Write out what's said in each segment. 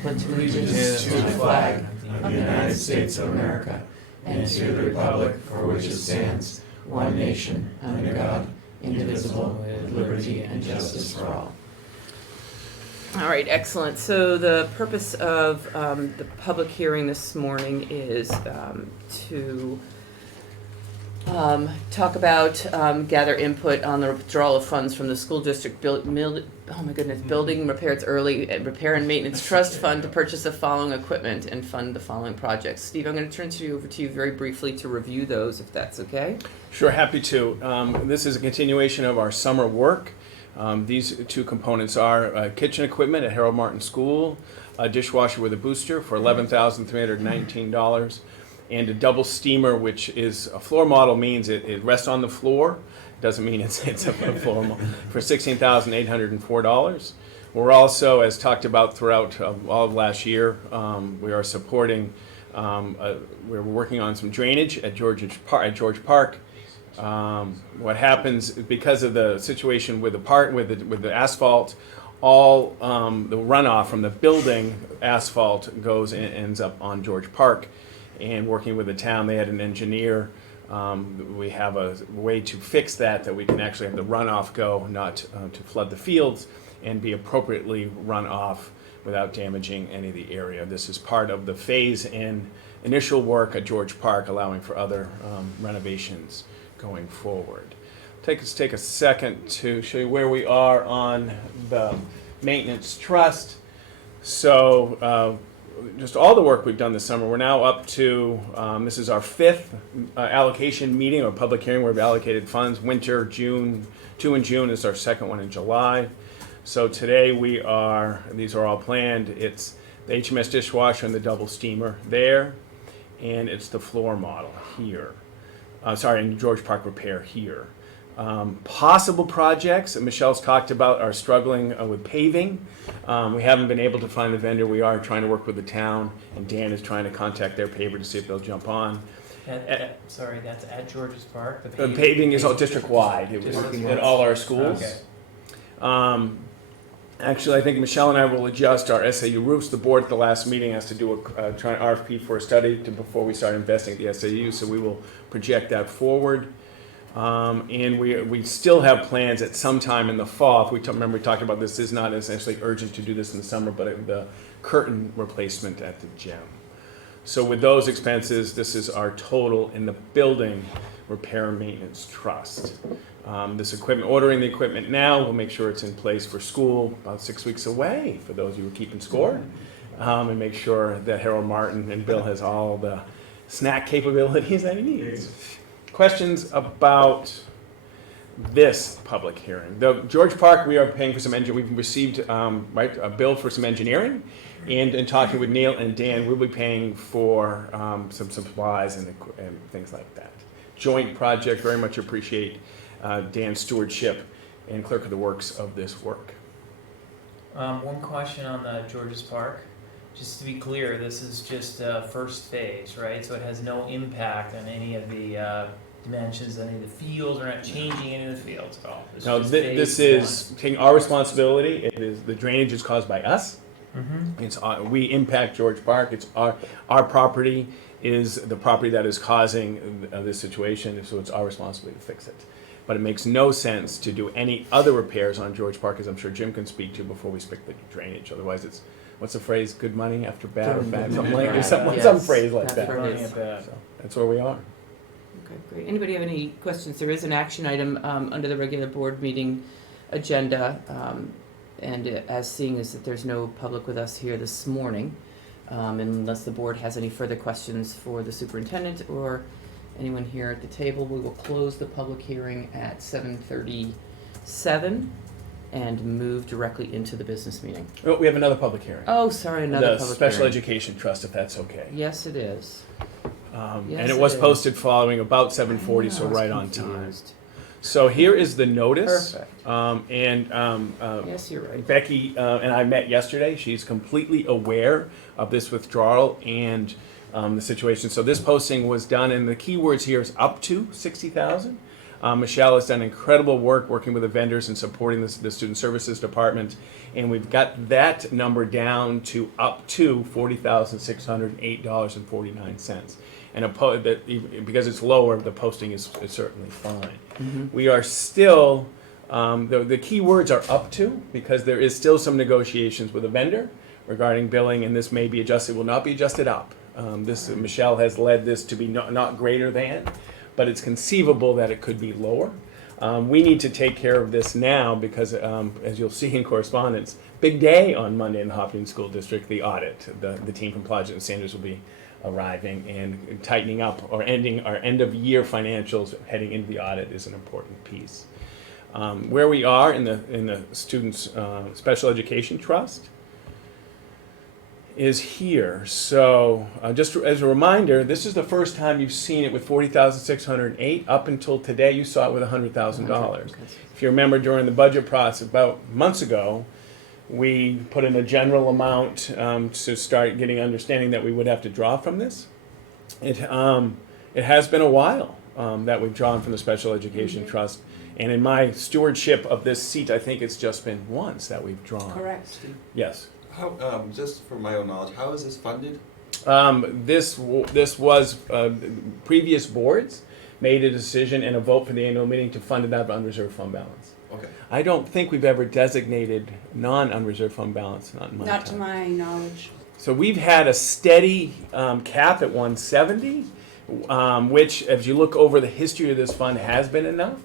pledge allegiance to the flag of the United States of America and to the republic for which it stands, one nation, under God, indivisible, with liberty and justice for all. All right, excellent. So the purpose of the public hearing this morning is to talk about, gather input on the withdrawal of funds from the school district building repair and maintenance trust fund to purchase the following equipment and fund the following projects. Steve, I'm going to turn over to you very briefly to review those, if that's okay. Sure, happy to. This is a continuation of our summer work. These two components are kitchen equipment at Harold Martin School, a dishwasher with a booster for $11,319, and a double steamer, which is a floor model, means it rests on the floor. Doesn't mean it's a floor model, for $16,804. We're also, as talked about throughout all of last year, we are supporting, we're working on some drainage at George Park. What happens because of the situation with the asphalt, all the runoff from the building asphalt ends up on George Park. And working with the town, they had an engineer. We have a way to fix that we can actually have the runoff go, not to flood the fields, and be appropriately run off without damaging any of the area. This is part of the phase in initial work at George Park, allowing for other renovations going forward. Take a second to show you where we are on the maintenance trust. So just all the work we've done this summer, we're now up to, this is our fifth allocation meeting or public hearing where we've allocated funds. Winter, June, 2 in June is our second one in July. So today these are all planned. It's the HMS dishwasher and the double steamer there, and it's the floor model here. And George Park repair here. Possible projects that Michelle's talked about are struggling with paving. We haven't been able to find a vendor. We are trying to work with the town, and Dan is trying to contact their paver to see if they'll jump on. That's at George's Park? The paving is all district-wide. It was at all our schools. Okay. Actually, I think Michelle and I will adjust our SAU roofs. The board at the last meeting has to do a RFP for a study before we start investing at the SAU, so we will project that forward. And we still have plans at some time in the fall. If we remember we talked about this is not essentially urgent to do this in the summer, but the curtain replacement at the gym. So with those expenses, this is our total in the building repair and maintenance trust. This equipment, ordering the equipment now, we'll make sure it's in place for school about 6 weeks away for those of you who are keeping score, and make sure that Harold Martin and Bill has all the snack capabilities that he needs. Questions about this public hearing? The George Park, we are paying for some we've received a bill for some engineering, and in talking with Neil and Dan, we'll be paying for some supplies and things like that. Joint project, very much appreciate Dan's stewardship and clerk of the works of this work. One question on the George's Park. Just to be clear, this is just first phase, right? So it has no impact on any of the dimensions, any of the fields. We're not changing any of the fields at all. No, this is taking our responsibility. It is the drainage is caused by us. Mm-hmm. It's we impact George Park. It's our property is the property that is causing this situation, so it's our responsibility to fix it. But it makes no sense to do any other repairs on George Park, as I'm sure Jim can speak to, before we speak the drainage. Otherwise, it's what's the phrase? Good money after bad, or bad something like that. Some phrase like that. So that's where we are. Okay, great. Anybody have any questions? There is an action item under the regular board meeting agenda, and as seeing is that there's no public with us here this morning, unless the board has any further questions for the superintendent or anyone here at the table, we will close the public hearing at 7:37 and move directly into the business meeting. Oh, we have another public hearing. Oh, sorry, another public Special hearing. Education Trust, if that's okay. Yes, it is. And it was posted following about 7:40, so right on time. So here is the notice. Perfect. Yes, you're right. Becky and I met yesterday. She's completely aware of this withdrawal and the situation. So this posting was done, and the key words here is up to $60,000. Michelle has done incredible work working with the vendors and supporting the Student Services Department, and we've got that number down to up to $40,608.49. And because it's lower, the posting is certainly fine. We are still, the key words are up to, because there is still some negotiations with a vendor regarding billing, and this may be adjusted, will not be adjusted up. Michelle has led this to be not greater than, but it's conceivable that it could be lower. We need to take care of this now because, as you'll see in correspondence, big day on Monday in the Hopkinton School District, the audit. The team from Plodgett and Sanders will be arriving, and tightening up or ending our end-of-year financials heading into the audit is an important piece. Where we are in the Students Special Education Trust is here. So just as a reminder, this is the first time you've seen it with $40,608. Up until today, you saw it with $100,000. If you remember, during the budget process about months ago, we put in a general amount to start getting understanding that we would have to draw from this. It has been a while that we've drawn from the Special Education Trust, and in my stewardship of this seat, I think it's just been once that we've drawn. Correct. Yes. How, just for my own knowledge, how is this funded? This was previous boards made a decision and a vote for the annual meeting to fund it out of unreserved fund balance. Okay. I don't think we've ever designated non-unreserved fund balance, not in my Not time. to my knowledge. So we've had a steady cap at 170, which, as you look over the history of this fund, has been enough.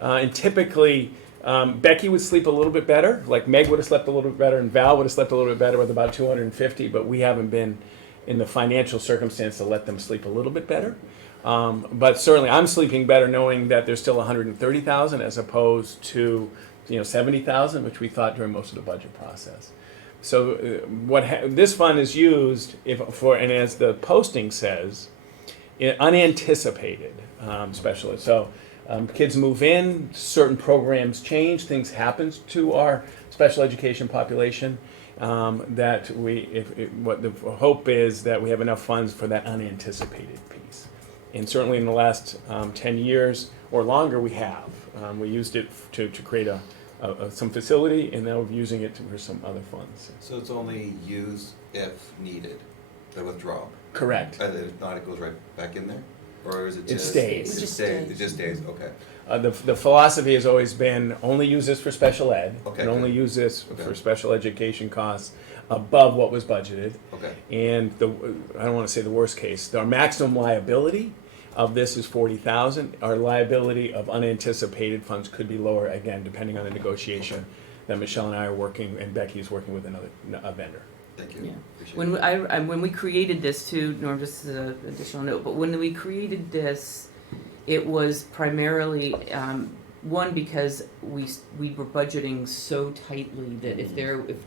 And typically, Becky would sleep a little bit better, like Meg would have slept a little bit better, and Val would have slept a little bit better with about 250, but we haven't been in the financial circumstance to let them sleep a little bit better. But certainly I'm sleeping better knowing that there's still 130,000 as opposed to 70,000, which we thought during most of the budget process. So this fund is used and as the posting says, unanticipated special. So kids move in, certain programs change, things happen to our special education population. What the hope is that we have enough funds for that unanticipated piece. And certainly in the last 10 years or longer, we have. We used it to create some facility, and now we're using it for some other funds. So it's only used if needed, the withdrawal? Correct. If not, it goes right back in there? Or is it It just? stays. It just stays, it just stays, okay. The philosophy has always been only use this for special ed, Okay, and only good. use this Okay. for special education costs above what was budgeted. Okay, And I don't want to say the worst case. Our maximum liability of this is 40,000. Our liability of unanticipated funds could be lower, again, depending on the negotiation that Michelle and I are working, and Becky is working with a vendor. thank you. Yeah. Appreciate it. When we created this too, Norm, just as an additional note, but when we created this, it was primarily, one, because we were budgeting so tightly that if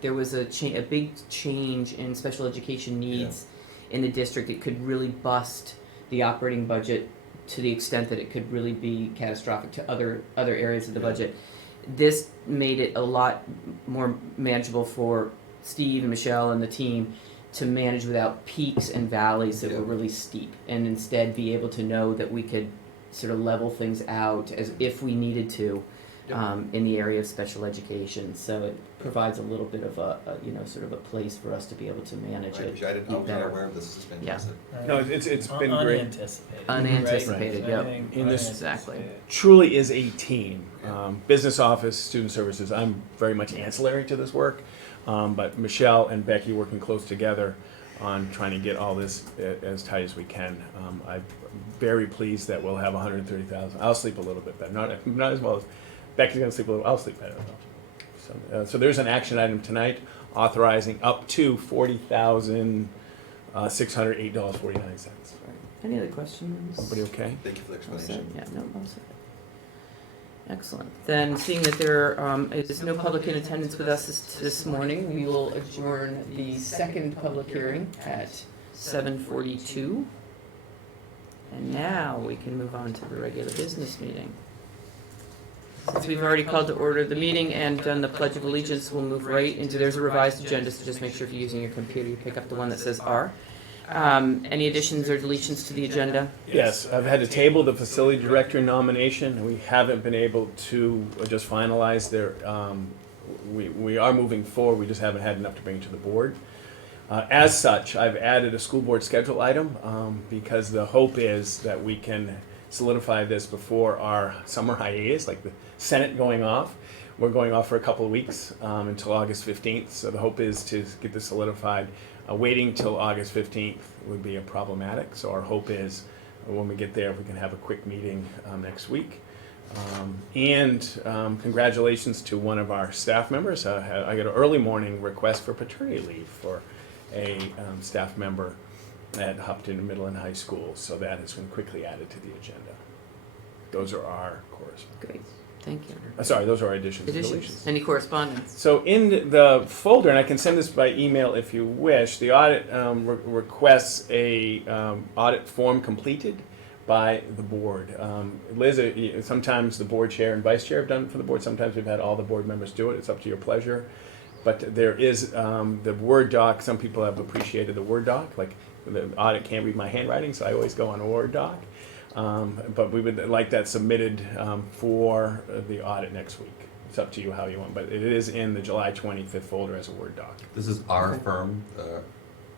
there was a big change in special education needs in the district, it could really bust the operating budget to the extent that it could really be catastrophic to other areas of the budget. This made it a lot more manageable for Steve and Michelle and the team to manage without peaks and valleys that were really steep, and instead be able to know that we could sort of level things out as if we needed to in the area of special education. So it provides a little bit of a sort of a place for us to be able to manage I it. appreciate it. I was not better. aware of this. This has been fantastic. No, it's been great. Unanticipated. Unanticipated, right? yep. Everything In this- Exactly. Truly is a team. Business office, student services, I'm very much ancillary to this work, but Michelle and Becky working close together on trying to get all this as tight as we can. I'm very pleased that we'll have 130,000. I'll sleep a little bit better, not as well as Becky's going to sleep a little. I'll sleep better though. So there's an action item tonight authorizing up to $40,608.49. Any other questions? Everybody okay? Thank you for the All set? explanation. Yeah, no, all set. Excellent. Then, seeing that there is no public in attendance with us this morning, we will adjourn the second public hearing at 7:42. And now we can move on to the regular business meeting. Since we've already called to order the meeting and done the Pledge of Allegiance, we'll move right into, there's a revised agenda, so just make sure if you're using your computer, you pick up the one that says R. Any additions or deletions to the agenda? Yes, I've had to table the facility director nomination, and we haven't been able to just finalize their, we are moving forward, we just haven't had enough to bring to the board. As such, I've added a school board schedule item, because the hope is that we can solidify this before our summer hiatus, like the Senate going off. We're going off for a couple of weeks, until August 15th, so the hope is to get this solidified. Waiting till August 15th would be problematic, so our hope is when we get there, if we can have a quick meeting next week. Congratulations to one of our staff members. I got an early morning request for paternity leave for a staff member at Hopkinton Middle and High School, so that has been quickly added to the agenda. Those are our correspondence. Great, thank you. Sorry, those are our additions and Additions? deletions. Any correspondence? So in the folder, and I can send this by email if you wish, the audit requests a audit form completed by the board. Liz, sometimes the board chair and vice chair have done it for the board. Sometimes we've had all the board members do it. It's up to your pleasure. But there is the Word doc. Some people have appreciated the Word doc. Like the audit can't read my handwriting, so I always go on a Word doc. But we would like that submitted for the audit next week. It's up to you how you want, but it is in the July 25th folder as a Word doc. This is our Okay. firm,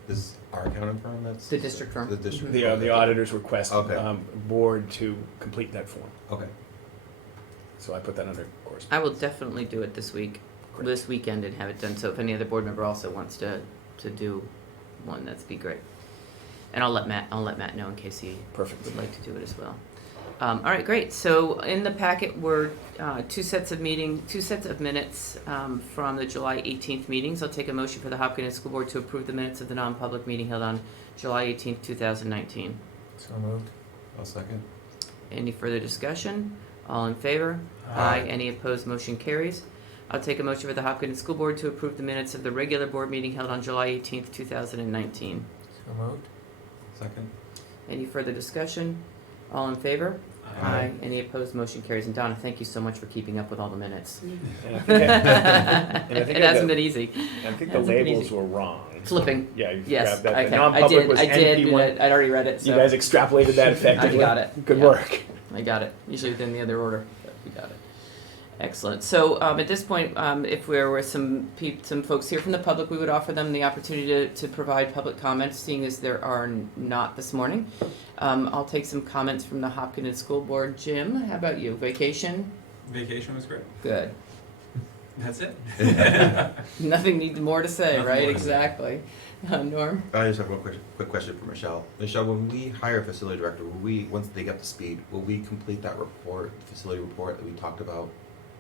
this is our accounting firm that's? The district firm. The district. The auditor's request Okay. board to complete that form. Okay. So I put that under course. I will definitely do it this week, Great. this weekend, and have it done. So if any other board member also wants to do one, that'd be great. And I'll let Matt know in case he Perfect. would like to do it as well. All right, great. So in the packet were two sets of minutes from the July 18th meetings. I'll take a motion for the Hopkinton School Board to approve the minutes of the non-public meeting held on July 18th, 2019. So moved. I'll second. Any further discussion? All in favor? Aye. Any opposed? Motion carries. I'll take a motion for the Hopkinton School Board to approve the minutes of the regular board meeting held on July 18th, 2019. So moved. Second. Any further discussion? All in favor? Aye. Any opposed? Motion carries. And Donna, thank you so much for keeping up with all the minutes. And I think I think It hasn't been easy. I think the Hasn't been labels easy. were wrong. Flipping. Yeah, you Yes, grabbed that. The okay. I non-public did. was I did. NP1. I'd already read it. You So guys extrapolated that effectively. I got it. Good Yeah. work. I got it. Usually within the other order, but we got it. Excellent. So at this point, if there were some folks here from the public, we would offer them the opportunity to provide public comments, seeing as there are not this morning. I'll take some comments from the Hopkinton School Board. Jim, how about you? Vacation? Vacation was great. Good. That's it. Nothing needs more to say, Nothing right? more to say. Exactly. Norm? I just have one quick question for Michelle. Michelle, when we hire a facility director, will we, once they get up to speed, will we complete that report, facility report that we talked about,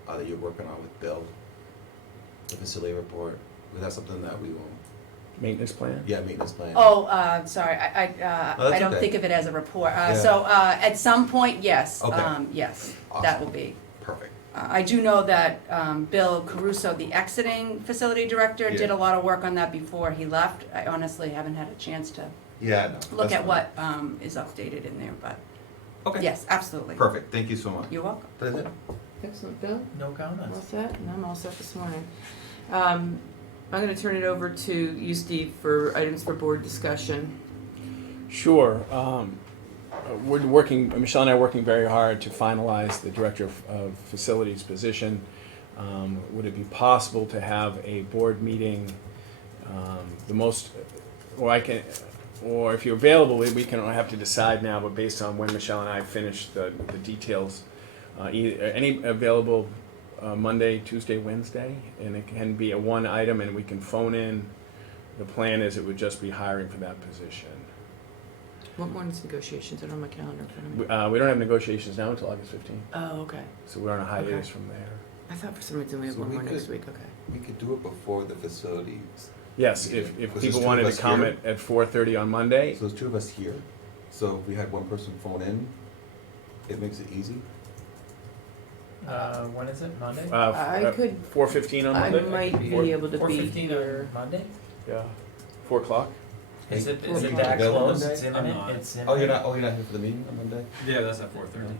that you're working on with Bill? The facility report, was that something that we will, Maintenance plan? yeah, maintenance plan? Oh, sorry, Oh, I that's don't okay. think of it as a report. Yeah. So, at some point, yes, Okay. yes, that Awesome. will be. Perfect. I do know that Bill Caruso, the exiting facility director, did Yeah. a lot of work on that before he left. I honestly haven't had a chance to Yeah, no. look that's at fine. what is updated in there, but Okay. yes, absolutely. Perfect, thank you so much. You're welcome. That's it. Excellent. Bill? No All comments. set? And I'm all set this morning. I'm going to turn it over to you, Steve, for items for board discussion. Sure. We're working, Michelle and I are working very hard to finalize the Director of Facilities position. Would it be possible to have a board meeting, or if you're available, we can have to decide now, but based on when Michelle and I finish the details, any available Monday, Tuesday, Wednesday, and it can be a one item and we can phone in. The plan is it would just be hiring for that position. What morning's negotiations? I don't have my calendar in front of me. We don't have negotiations now until August 15th, Oh, okay. so we're on a hiatus Okay. from there. I thought for some reason we have So one we more next could- week. Okay. We could do it before the facilities. Yes, Yeah. if Was people this two wanted of to us come here? at 4:30 on Monday, So there's two of us here, so if we had one person phone in, it makes it easy. When is it? Monday? I could- 4:15 on I Monday? might be able to be 4:15 here. on Monday? Yeah, 4 o'clock? Is it Is it that available close? Monday? It's I'm imminent? not. It's Oh, imminent? you're not here for the meeting on Monday? Yeah, that's at 4:30. Really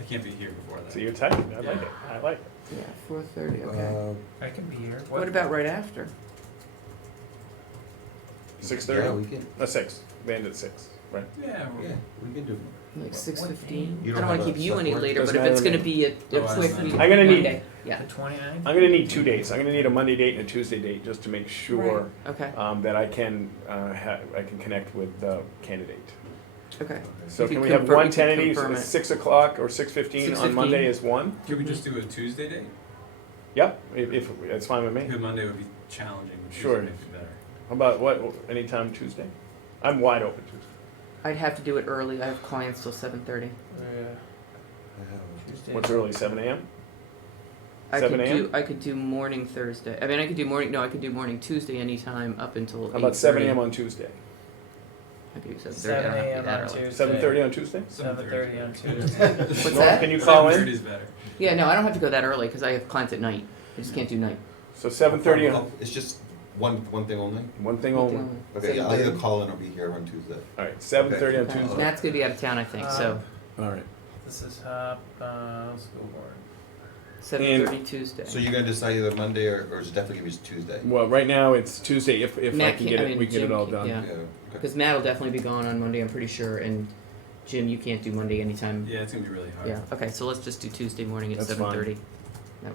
I can't be here before that. So you're tight, I like it, I like it. Yeah, 4:30. Okay. close. I can be here. What about right after? 6:30? Yeah, we can, 6. We end at 6, right? Yeah, yeah, we can do. Like 6:15. You I don't don't wanna have a keep you any select board? later, but Doesn't if it's matter to gonna me. be a Oh, quick I'm meeting. I'm gonna need- Monday. Yeah, The 29th? I'm gonna need 2 dates. I'm gonna need a Monday date and a Tuesday date just to make sure okay, that I can I can connect with the candidate. okay. So If you can we have confirm- one you can tentative, confirm it. 6 o'clock or 6:15 on 6:15. Monday is one? Could we just do a Tuesday date? Yep, if it's fine with me. Because Monday would be challenging. but Sure. Tuesday makes it better. How about what, anytime Tuesday? I'm wide open Tuesday. I'd have to do it early, I have clients till 7:30. What's early, 7 a.m.? I 7 could a.m.? do, I could do morning Thursday, I mean, I could do morning Tuesday anytime up until 8:30. How about 7 a.m. on Tuesday? I could do 7:30, 7 I don't have to a.m. be that on early. Tuesday. 7:30 on Tuesday? 7:30 on Tuesday. What's Norm, that? Can you call in? 7:30 is better. Yeah, no, I don't have to go that early, cause I have clients at night, I just can't do night. So 7:30 on, It's just one thing only? one thing only. Okay, yeah, I'll either call in or be here on Tuesday. All right, 7:30 on Okay. Tuesday. Matt's gonna be out of town, I think, so All right. This is Hop, School Board. 7:30 Tuesday. So you're gonna decide either Monday or is it definitely gonna be Tuesday? Well, right now it's Tuesday. If I Matt can can't- get I it, mean, we can get Jim it all can- done. yeah. Okay. Cause Matt will definitely be gone on Monday, I'm pretty sure, and Jim, you can't do Monday anytime. Yeah, it's gonna be really hard. Yeah, okay, so let's just do Tuesday morning at That's 7:30.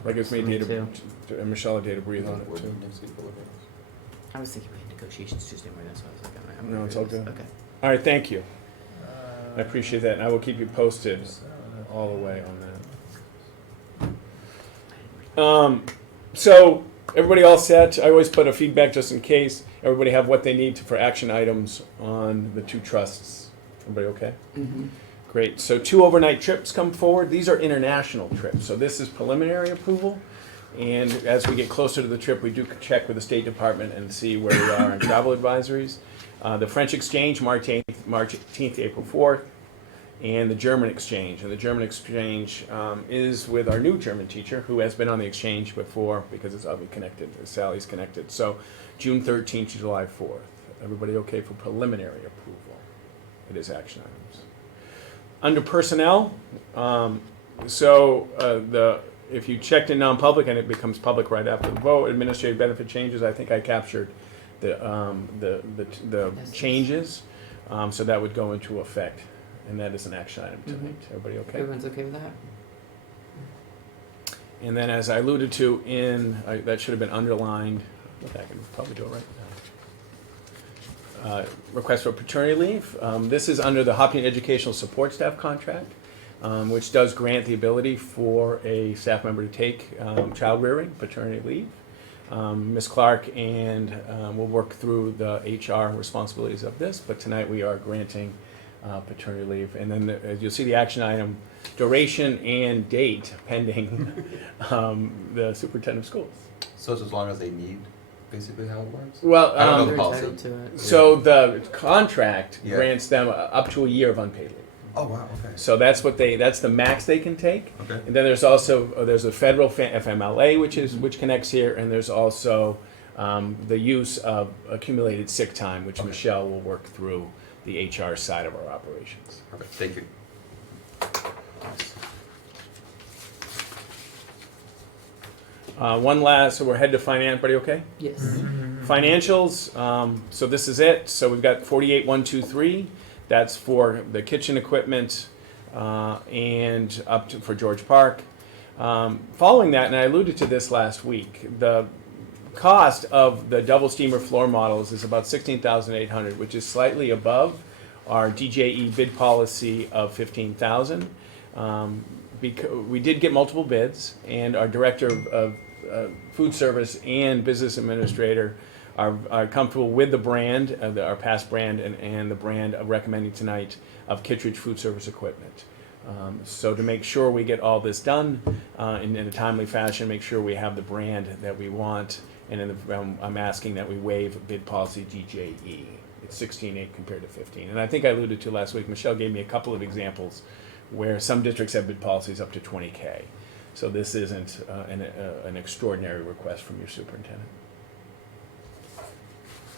Like it's made me data, and Michelle a day to breathe on it Working too. next week for Liberty. I was thinking we had negotiations Tuesday morning, that's why I was like, I'm No, gonna it's do all this. good. Okay. All right, thank you. I appreciate that, and I will keep you posted all the way on that. So everybody all set? I always put a feedback just in case. Everybody have what they need for action items on the 2 trusts. Everybody okay? Mm-hmm. Great. So 2 overnight trips come forward. These are international trips. So this is preliminary approval. And as we get closer to the trip, we do check with the State Department and see where we are in travel advisories. The French Exchange, March 18th to April 4th. And the German Exchange. And the German Exchange is with our new German teacher who has been on the exchange before because it's obviously connected. Sally's connected. So June 13th to July 4th. Everybody okay for preliminary approval? It is action items. Under personnel, if you checked in non-public and it becomes public right after the vote, administrative benefit changes, I think I captured the changes. So that would go into effect. And that is an action item tonight. Everybody okay? Everyone's okay with that? And then as I alluded to that should have been underlined, I can probably do it right now. Request for paternity leave. This is under the Hopkinton Educational Support Staff contract, which does grant the ability for a staff member to take child rearing, paternity leave. Ms. Clark and we'll work through the HR responsibilities of this, but tonight we are granting paternity leave. And then as you'll see the action item, duration and date pending the superintendent of schools. So it's as long as they need, basically how it works? Well, I don't know They're the policy. entitled to it. so the contract Yeah. grants them up to a year of unpaid leave. Oh, wow, okay. So that's that's the max they can take. Okay. And then there's also there's a federal FMLA which connects here, and there's also the use of accumulated sick time, which Okay. Michelle will work through the HR side of our operations. Perfect, thank you. One last, so we're headed to finance. Everybody okay? Yes. Financials. So this is it. So we've got 48,123. That's for the kitchen equipment and up to for George Park. Following that, and I alluded to this last week, the cost of the double steamer floor models is about $16,800, which is slightly above our DJE bid policy of $15,000. Because we did get multiple bids, and our director of food service and business administrator are comfortable with the brand, our past brand, and the brand of recommending tonight of Kittredge Food Service Equipment. So to make sure we get all this done in a timely fashion, make sure we have the brand that we want, and I'm asking that we waive bid policy DJE. It's 16.8 compared to 15. And I think I alluded to last week, Michelle gave me a couple of examples where some districts have bid policies up to 20K. So this isn't an extraordinary request from your superintendent.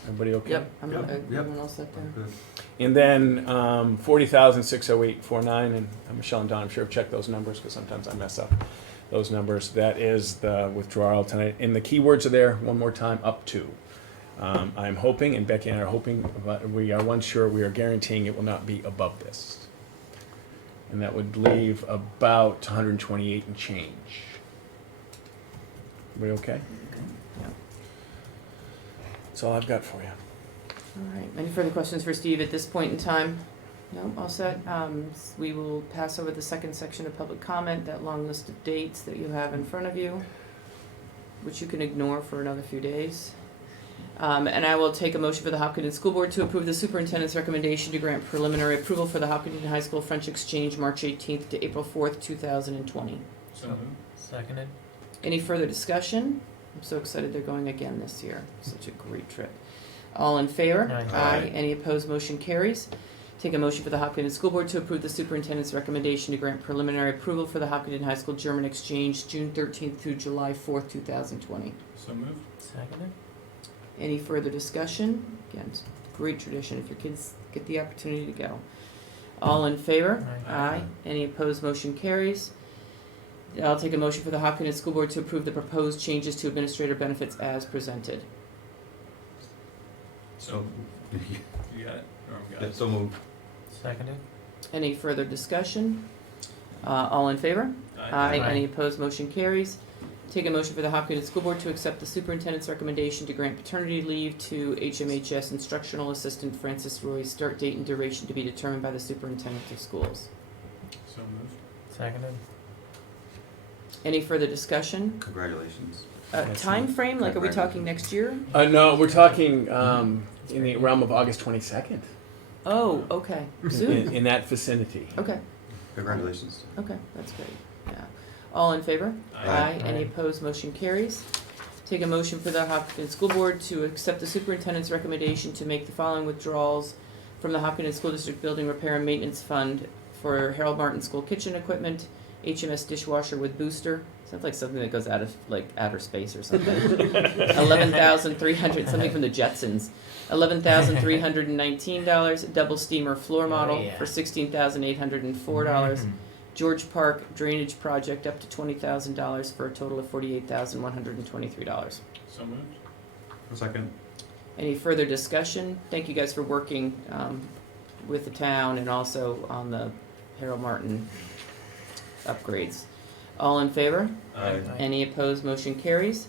Everybody okay? Yep, I'm, Yep, yep. everyone all set there? Good. And then 40,608.49, and Michelle and Don, I'm sure have checked those numbers because sometimes I mess up those numbers. That is the withdrawal tonight. And the keywords are there one more time, up to. I'm hoping, and Becky and I are hoping, but we are we are guaranteeing it will not be above this. And that would leave about 128 and change. We okay? Yeah. That's all I've got for you. All right, any further questions for Steve at this point in time? No, all set. We will pass over the second section of public comment, that long list of dates that you have in front of you, which you can ignore for another few days. And I will take a motion for the Hopkinton School Board to approve the superintendent's recommendation to grant preliminary approval for the Hopkinton High School French Exchange, March 18th to April 4th, 2020. So moved. Seconded. Any further discussion? I'm so excited they're going again this year. Such a great trip. All in favor? Aye. Aye. Any opposed? Motion carries. Take a motion for the Hopkinton School Board to approve the superintendent's recommendation to grant preliminary approval for the Hopkinton High School German Exchange, June 13th through July 4th, 2020. So moved. Seconded. Any further discussion? Again, it's a great tradition if your kids get the opportunity to go. All in favor? Aye. Aye. Any opposed? Motion carries. I'll take a motion for the Hopkinton School Board to approve the proposed changes to administrator benefits as presented. So, you got it? Or we got Yeah, it? so moved. Seconded. Any further discussion? All in favor? Aye. Aye. Any opposed? Motion carries. Take a motion for the Hopkinton School Board to accept the superintendent's recommendation to grant paternity leave to HMHS instructional assistant Francis Roy's start date and duration to be determined by the superintendent of schools. So moved. Seconded. Any further discussion? Congratulations. Time frame, like are we talking next year? No, we're talking in the realm of August 22nd, Oh, okay. Soon. in that vicinity. Okay, Congratulations. okay, that's great. Yeah. All in favor? Aye. Any Aye. opposed? Motion carries. Take a motion for the Hopkinton School Board to accept the superintendent's recommendation to make the following withdrawals from the Hopkinton School District Building Repair and Maintenance Fund for Harold Martin School kitchen equipment, HMS dishwasher with booster. Sounds like something that goes out of like outer space or something. 11,300, something from the Jetsons. $11,319. Double steamer floor model yeah. for $16,804. George Park drainage project up to $20,000 for a total of $48,123. So moved. Second. Any further discussion? Thank you guys for working with the town and also on the Harold Martin upgrades. All in favor? Aye. Any opposed? Motion carries.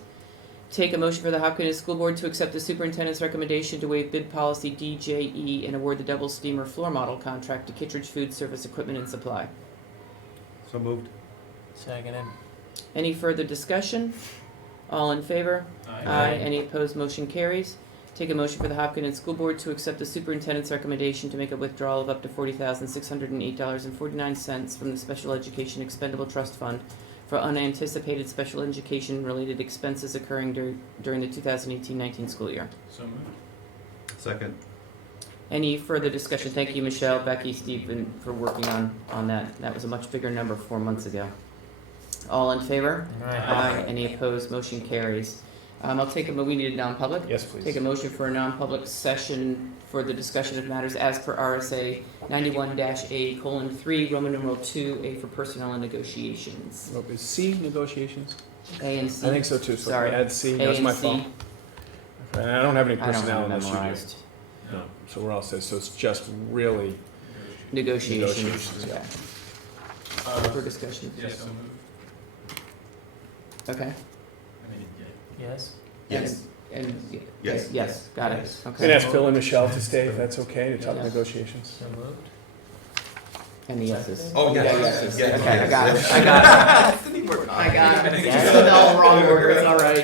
Take a motion for the Hopkinton School Board to accept the superintendent's recommendation to waive bid policy DJE and award the double steamer floor model contract to Kittredge Food Service Equipment and Supply. So moved. Seconded. Any further discussion? All in favor? Aye. Any opposed? Motion carries. Take a motion for the Hopkinton School Board to accept the superintendent's recommendation to make a withdrawal of up to $40,608.49 from the Special Education Expendable Trust Fund for unanticipated special education-related expenses occurring during the 2018-19 school year. So moved. Second. Any further discussion? Thank you, Michelle, Becky, Stephen, for working on that. That was a much bigger number 4 months ago. All in favor? Aye. Any opposed? Motion carries. I'll take we need a non-public? Yes, please. Take a motion for a non-public session for the discussion of matters as per RSA 91-A:3, Roman numeral 2, A for personnel and negotiations. What was C, negotiations? A and C. I think so too, so Sorry. add C, A that's and my C. fault. And I don't have any I don't personnel have unless you do. memorized. No. So we're all set, so it's just really Negotiations. Negotiations. Yeah. For discussion. Yes, so moved. Okay. I mean, yeah. Yes. Yes. And Yes. yes, got it. Yes. Can Okay. ask Bill and Michelle to stay, if that's okay, to talk Yeah. negotiations. So moved. And the yeses. Oh, yes. Yeah, yeses. Yes. Okay, I got it. Yes. I got it. I got it. Yes, in all wrong order. It's all right.